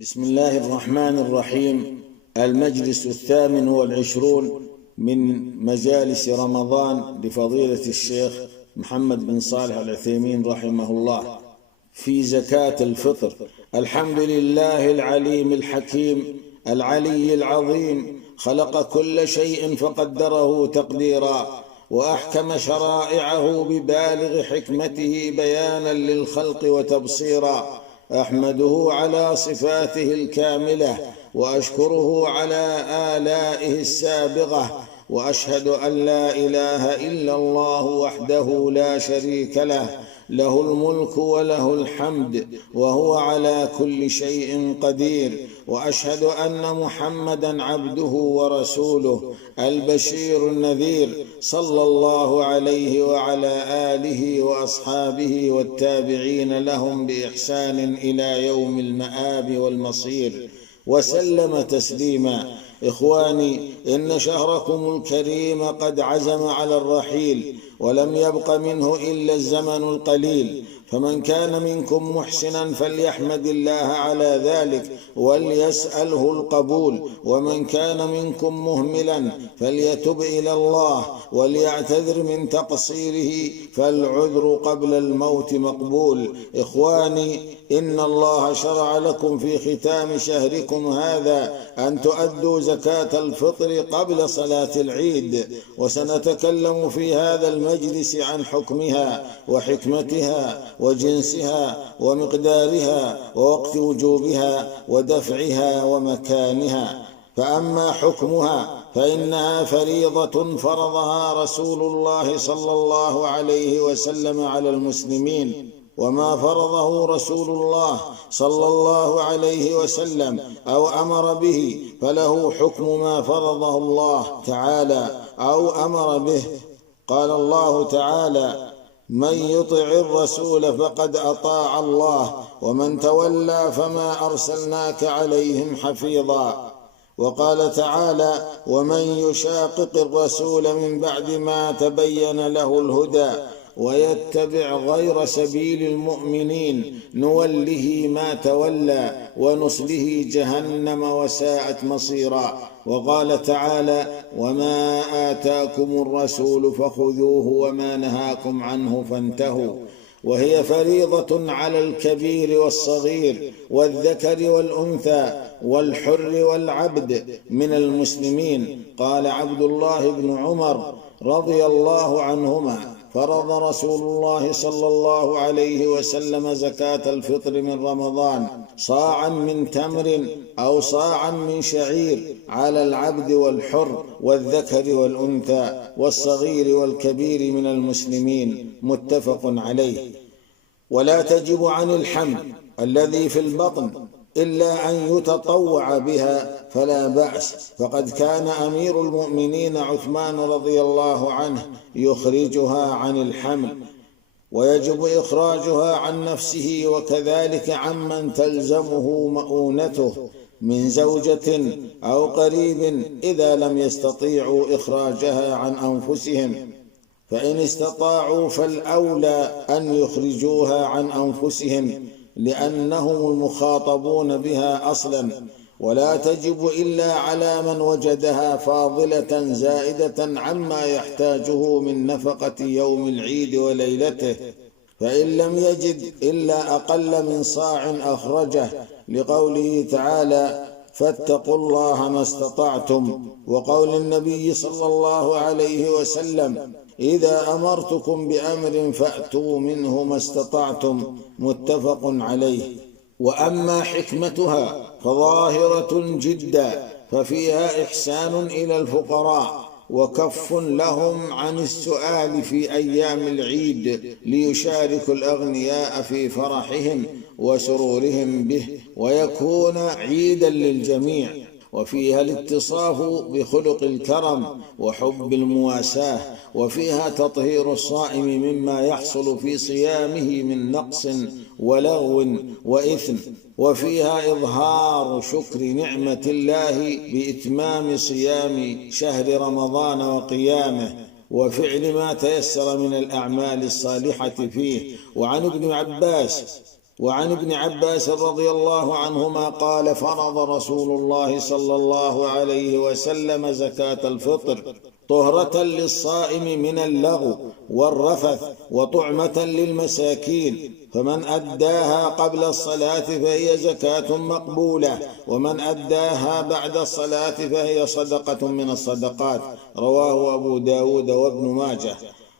بسم الله الرحمن الرحيم. المجلس 28 من مجالس رمضان لفضيلة الشيخ محمد بن صالح العثيمين رحمه الله في زكاة الفطر. الحمد لله العليم الحكيم العلي العظيم، خلق كل شيء فقدره تقديرا، وأحكم شرائعه ببالغ حكمته بيانا للخلق وتبصيرا. أحمده على صفاته الكاملة، وأشكره على آلائه السابغة، وأشهد أن لا إله إلا الله وحده لا شريك له، له الملك وله الحمد وهو على كل شيء قدير. وأشهد أن محمدًا عبده ورسوله البشير النذير، صلى الله عليه وعلى آله وأصحابه والتابعين لهم بإحسان إلى يوم المآب والمصير، وسلم تسليما. إخواني، إن شهركم الكريم قد عزم على الرحيل، ولم يبق منه إلا الزمن القليل، فمن كان منكم محسنا فليحمد الله على ذلك وليسأله القبول، ومن كان منكم مهملا فليتب إلى الله وليعتذر من تقصيره، فالعذر قبل الموت مقبول. إخواني، إن الله شرع لكم في ختام شهركم هذا أن تؤدوا زكاة الفطر قبل صلاة العيد، وسنتكلم في هذا المجلس عن حكمها وحكمتها وجنسها ومقدارها ووقت وجوبها ودفعها ومكانها. فأما حكمها فإنها فريضة فرضها رسول الله صلى الله عليه وسلم على المسلمين، وما فرضه رسول الله صلى الله عليه وسلم أو أمر به فله حكم ما فرضه الله تعالى أو أمر به. قال الله تعالى: من يطع الرسول فقد أطاع الله، ومن تولى فما أرسلناك عليهم حفيظا. وقال تعالى: ومن يشاقق الرسول من بعد ما تبين له الهدى ويتبع غير سبيل المؤمنين نوله ما تولى ونصله جهنم وساءت مصيرا. وقال تعالى: وما آتاكم الرسول فخذوه وما نهاكم عنه فانتهوا. وهي فريضة على الكبير والصغير والذكر والأنثى والحر والعبد من المسلمين. قال عبد الله بن عمر رضي الله عنهما: فرض رسول الله صلى الله عليه وسلم زكاة الفطر من رمضان صاعا من تمر أو صاعا من شعير على العبد والحر والذكر والأنثى والصغير والكبير من المسلمين، متفق عليه. ولا تجب عن الحمل الذي في البطن إلا أن يتطوع بها فلا بأس، فقد كان أمير المؤمنين عثمان رضي الله عنه يخرجها عن الحمل، ويجب إخراجها عن نفسه وكذلك عمن تلزمه مؤونته من زوجة أو قريب إذا لم يستطيعوا إخراجها عن أنفسهم، فإن استطاعوا فالأولى أن يخرجوها عن أنفسهم لأنهم المخاطبون بها أصلا. ولا تجب إلا على من وجدها فاضلة زائدة عما يحتاجه من نفقة يوم العيد وليلته، فإن لم يجد إلا أقل من صاع أخرجه، لقوله تعالى: فاتقوا الله ما استطعتم، وقول النبي صلى الله عليه وسلم: إذا أمرتكم بأمر فأتوا منه ما استطعتم، متفق عليه. وأما حكمتها فظاهرة جدا، ففيها إحسان إلى الفقراء وكف لهم عن السؤال في أيام العيد ليشاركوا الأغنياء في فرحهم وسرورهم به ويكون عيدا للجميع. وفيها الاتصاف بخلق الكرم وحب المواساة، وفيها تطهير الصائم مما يحصل في صيامه من نقص ولغو وإثم، وفيها إظهار شكر نعمة الله بإتمام صيام شهر رمضان وقيامه وفعل ما تيسر من الأعمال الصالحة فيه. وعن ابن عباس وعن ابن عباس رضي الله عنهما قال: فرض رسول الله صلى الله عليه وسلم زكاة الفطر طهرة للصائم من اللغو والرفث وطعمة للمساكين، فمن أداها قبل الصلاة فهي زكاة مقبولة، ومن أداها بعد الصلاة فهي صدقة من الصدقات. رواه أبو داود وابن ماجه.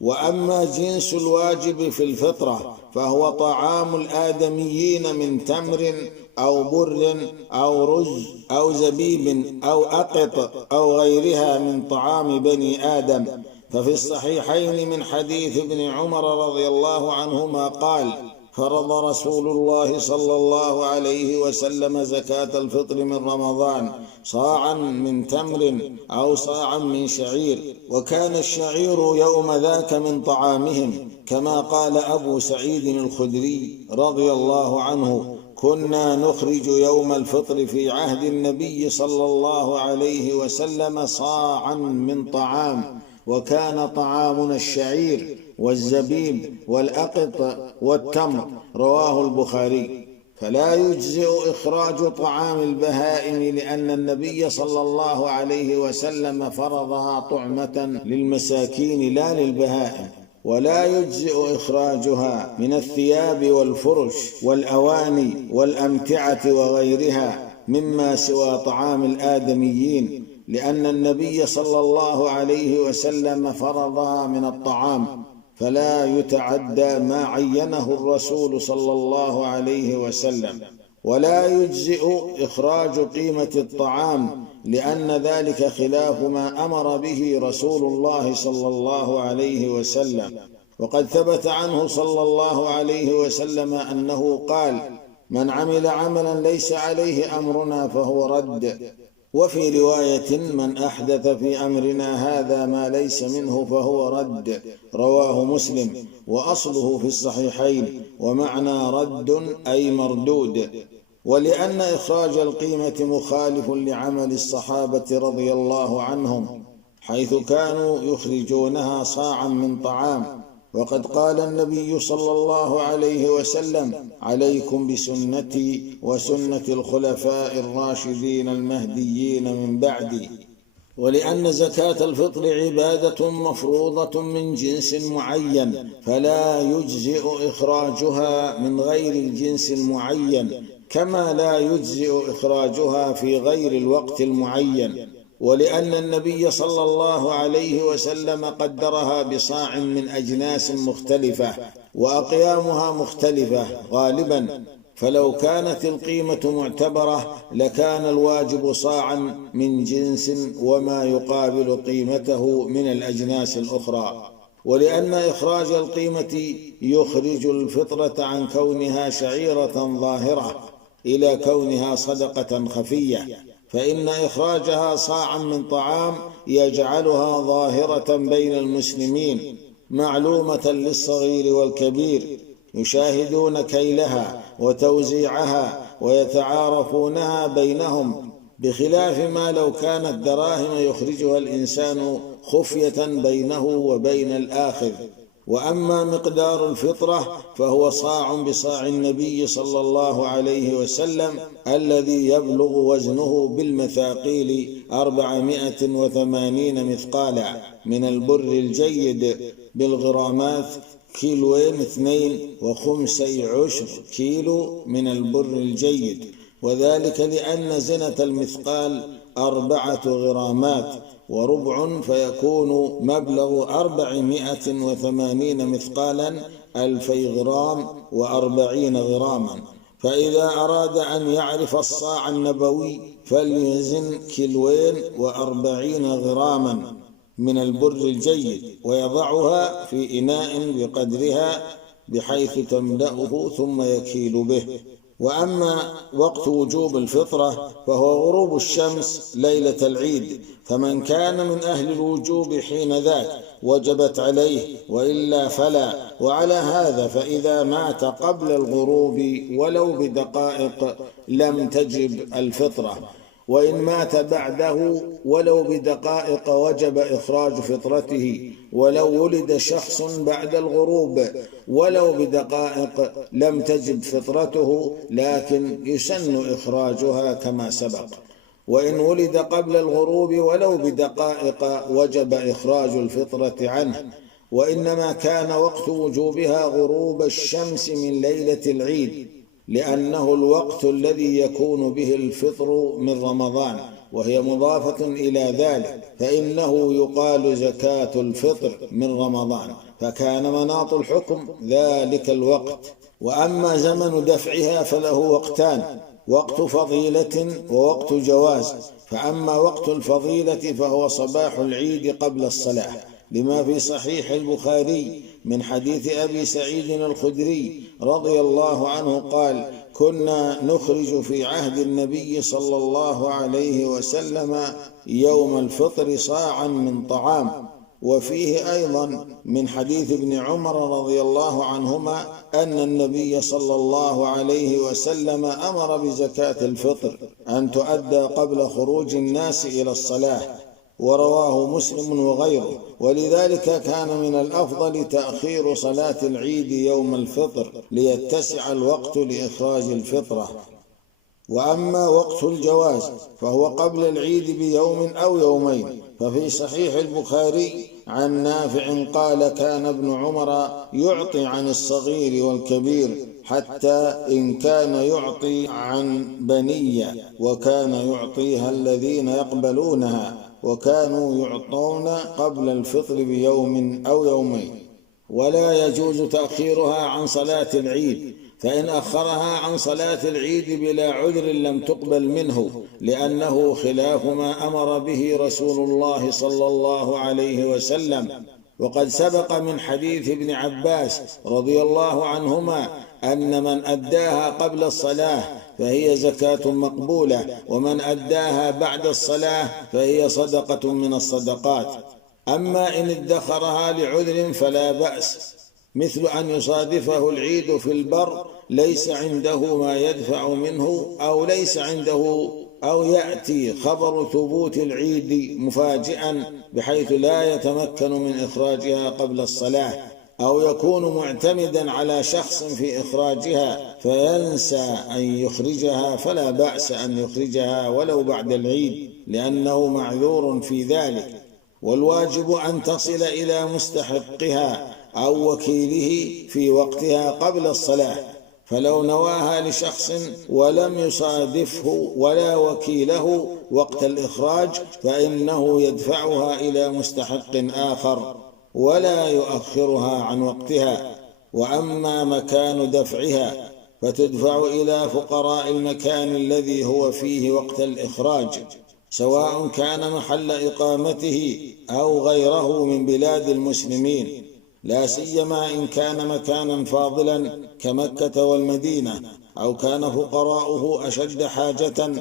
وأما جنس الواجب في الفطرة فهو طعام الآدميين من تمر أو بر أو رز أو زبيب أو أقط أو غيرها من طعام بني آدم. ففي الصحيحين من حديث ابن عمر رضي الله عنهما قال: فرض رسول الله صلى الله عليه وسلم زكاة الفطر من رمضان صاعا من تمر أو صاعا من شعير، وكان الشعير يوم ذاك من طعامهم، كما قال أبو سعيد الخدري رضي الله عنه: كنا نخرج يوم الفطر في عهد النبي صلى الله عليه وسلم صاعا من طعام، وكان طعامنا الشعير والزبيب والأقط والتمر. رواه البخاري. فلا يجزئ إخراج طعام البهائم، لأن النبي صلى الله عليه وسلم فرضها طعمة للمساكين لا للبهائم. ولا يجزئ إخراجها من الثياب والفرش والأواني والأمتعة وغيرها مما سوى طعام الآدميين، لأن النبي صلى الله عليه وسلم فرضها من الطعام، فلا يتعدى ما عينه الرسول صلى الله عليه وسلم. ولا يجزئ إخراج قيمة الطعام، لأن ذلك خلاف ما أمر به رسول الله صلى الله عليه وسلم. وقد ثبت عنه صلى الله عليه وسلم أنه قال: من عمل عملا ليس عليه أمرنا فهو رد. وفي رواية: من أحدث في أمرنا هذا ما ليس منه فهو رد. رواه مسلم، وأصله في الصحيحين، ومعنى رد أي مردود. ولأن إخراج القيمة مخالف لعمل الصحابة رضي الله عنهم، حيث كانوا يخرجونها صاعا من طعام. وقد قال النبي صلى الله عليه وسلم: عليكم بسنتي وسنة الخلفاء الراشدين المهديين من بعدي. ولأن زكاة الفطر عبادة مفروضة من جنس معين، فلا يجزئ إخراجها من غير الجنس المعين، كما لا يجزئ إخراجها في غير الوقت المعين. ولأن النبي صلى الله عليه وسلم قدرها بصاع من أجناس مختلفة، وأقيامها مختلفة غالبا، فلو كانت القيمة معتبرة لكان الواجب صاعا من جنس وما يقابل قيمته من الأجناس الأخرى. ولأن إخراج القيمة يخرج الفطرة عن كونها شعيرة ظاهرة إلى كونها صدقة خفية، فإن إخراجها صاعا من طعام يجعلها ظاهرة بين المسلمين معلومة للصغير والكبير، يشاهدون كيلها وتوزيعها ويتعارفونها بينهم، بخلاف ما لو كانت دراهم يخرجها الإنسان خفية بينه وبين الآخذ. وأما مقدار الفطرة فهو صاع بصاع النبي صلى الله عليه وسلم، الذي يبلغ وزنه بالمثاقيل 480 مثقالا من البر الجيد، بالغرامات 2.2 كيلو من البر الجيد، وذلك لأن زنة المثقال 4 غرامات وربع، فيكون مبلغ 480 مثقالا 2000 غرام و40 غراما. فإذا أراد أن يعرف الصاع النبوي فليزن 2.40 غراما من البر الجيد، ويضعها في إناء بقدرها بحيث تملأه ثم يكيل به. وأما وقت وجوب الفطرة فهو غروب الشمس ليلة العيد، فمن كان من أهل الوجوب حين ذاك وجبت عليه، وإلا فلا. وعلى هذا فإذا مات قبل الغروب ولو بدقائق لم تجب الفطرة. وإن مات بعده ولو بدقائق وجب إخراج فطرته، ولو ولد شخص بعد الغروب ولو بدقائق لم تجب فطرته، لكن يسن إخراجها كما سبق. وإن ولد قبل الغروب ولو بدقائق وجب إخراج الفطرة عنه، وإنما كان وقت وجوبها غروب الشمس من ليلة العيد، لأنه الوقت الذي يكون به الفطر من رمضان، وهي مضافة إلى ذلك، فإنه يقال زكاة الفطر من رمضان، فكان مناط الحكم ذلك الوقت. وأما زمن دفعها فله وقتان: وقت فضيلة ووقت جواز. فأما وقت الفضيلة فهو صباح العيد قبل الصلاة، لما في صحيح البخاري من حديث أبي سعيد الخدري رضي الله عنه قال: كنا نخرج في عهد النبي صلى الله عليه وسلم يوم الفطر صاعا من طعام. وفيه أيضا من حديث ابن عمر رضي الله عنهما أن النبي صلى الله عليه وسلم أمر بزكاة الفطر أن تؤدى قبل خروج الناس إلى الصلاة، ورواه مسلم وغيره. ولذلك كان من الأفضل تأخير صلاة العيد يوم الفطر ليتسع الوقت لإخراج الفطرة. وأما وقت الجواز فهو قبل العيد بيوم أو يومين، ففي صحيح البخاري عن نافع قال: كان ابن عمر يعطي عن الصغير والكبير، حتى إن كان يعطي عن بنية، وكان يعطيها الذين يقبلونها، وكانوا يعطون قبل الفطر بيوم أو يومين. ولا يجوز تأخيرها عن صلاة العيد، فإن أخرها عن صلاة العيد بلا عذر لم تقبل منه، لأنه خلاف ما أمر به رسول الله صلى الله عليه وسلم. وقد سبق من حديث ابن عباس رضي الله عنهما أن من أداها قبل الصلاة فهي زكاة مقبولة، ومن أداها بعد الصلاة فهي صدقة من الصدقات. أما إن ادخرها لعذر فلا بأس، مثل أن يصادفه العيد في البر ليس عنده ما يدفع منه، أو ليس عنده، أو يأتي خبر ثبوت العيد مفاجئا بحيث لا يتمكن من إخراجها قبل الصلاة، أو يكون معتمدا على شخص في إخراجها فينسى أن يخرجها، فلا بأس أن يخرجها ولو بعد العيد، لأنه معذور في ذلك. والواجب أن تصل إلى مستحقها أو وكيله في وقتها قبل الصلاة، فلو نواها لشخص ولم يصادفه ولا وكيله وقت الإخراج فإنه يدفعها إلى مستحق آخر ولا يؤخرها عن وقتها. وأما مكان دفعها فتدفع إلى فقراء المكان الذي هو فيه وقت الإخراج، سواء كان محل إقامته أو غيره من بلاد المسلمين، لا سيما إن كان مكانا فاضلا كمكة والمدينة، أو كان فقراؤه أشد حاجة.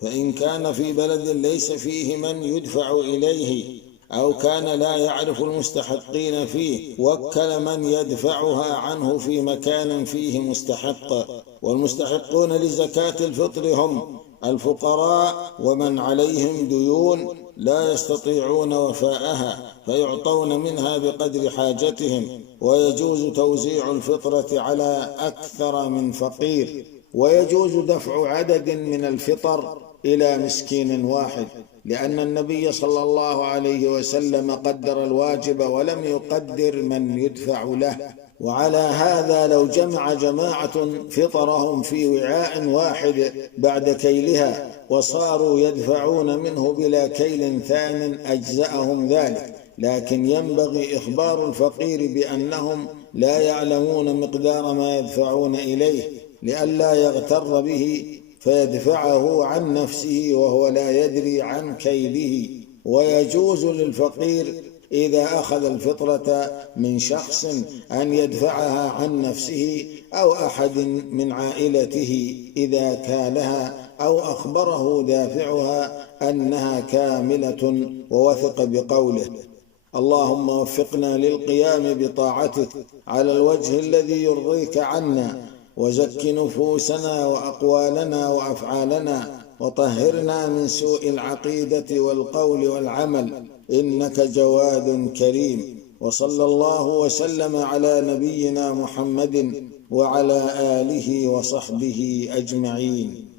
فإن كان في بلد ليس فيه من يدفع إليه، أو كان لا يعرف المستحقين فيه، وكل من يدفعها عنه في مكان فيه مستحق. والمستحقون لزكاة الفطر هم الفقراء ومن عليهم ديون لا يستطيعون وفاءها، فيعطون منها بقدر حاجتهم. ويجوز توزيع الفطرة على أكثر من فقير، ويجوز دفع عدد من الفطر إلى مسكين واحد، لأن النبي صلى الله عليه وسلم قدر الواجب ولم يقدر من يدفع له. وعلى هذا لو جمع جماعة فطرهم في وعاء واحد بعد كيلها وصاروا يدفعون منه بلا كيل ثان أجزأهم ذلك، لكن ينبغي إخبار الفقير بأنهم لا يعلمون مقدار ما يدفعون إليه، لئلا يغتر به فيدفعه عن نفسه وهو لا يدري عن كيله. ويجوز للفقير إذا أخذ الفطرة من شخص أن يدفعها عن نفسه أو أحد من عائلته إذا كالها، أو أخبره دافعها أنها كاملة ووثق بقوله: اللهم وفقنا للقيام بطاعتك على الوجه الذي يرضيك عنا، وزك نفوسنا وأقوالنا وأفعالنا، وطهرنا من سوء العقيدة والقول والعمل، إنك جواد كريم. وصلى الله وسلم على نبينا محمد وعلى آله وصحبه أجمعين.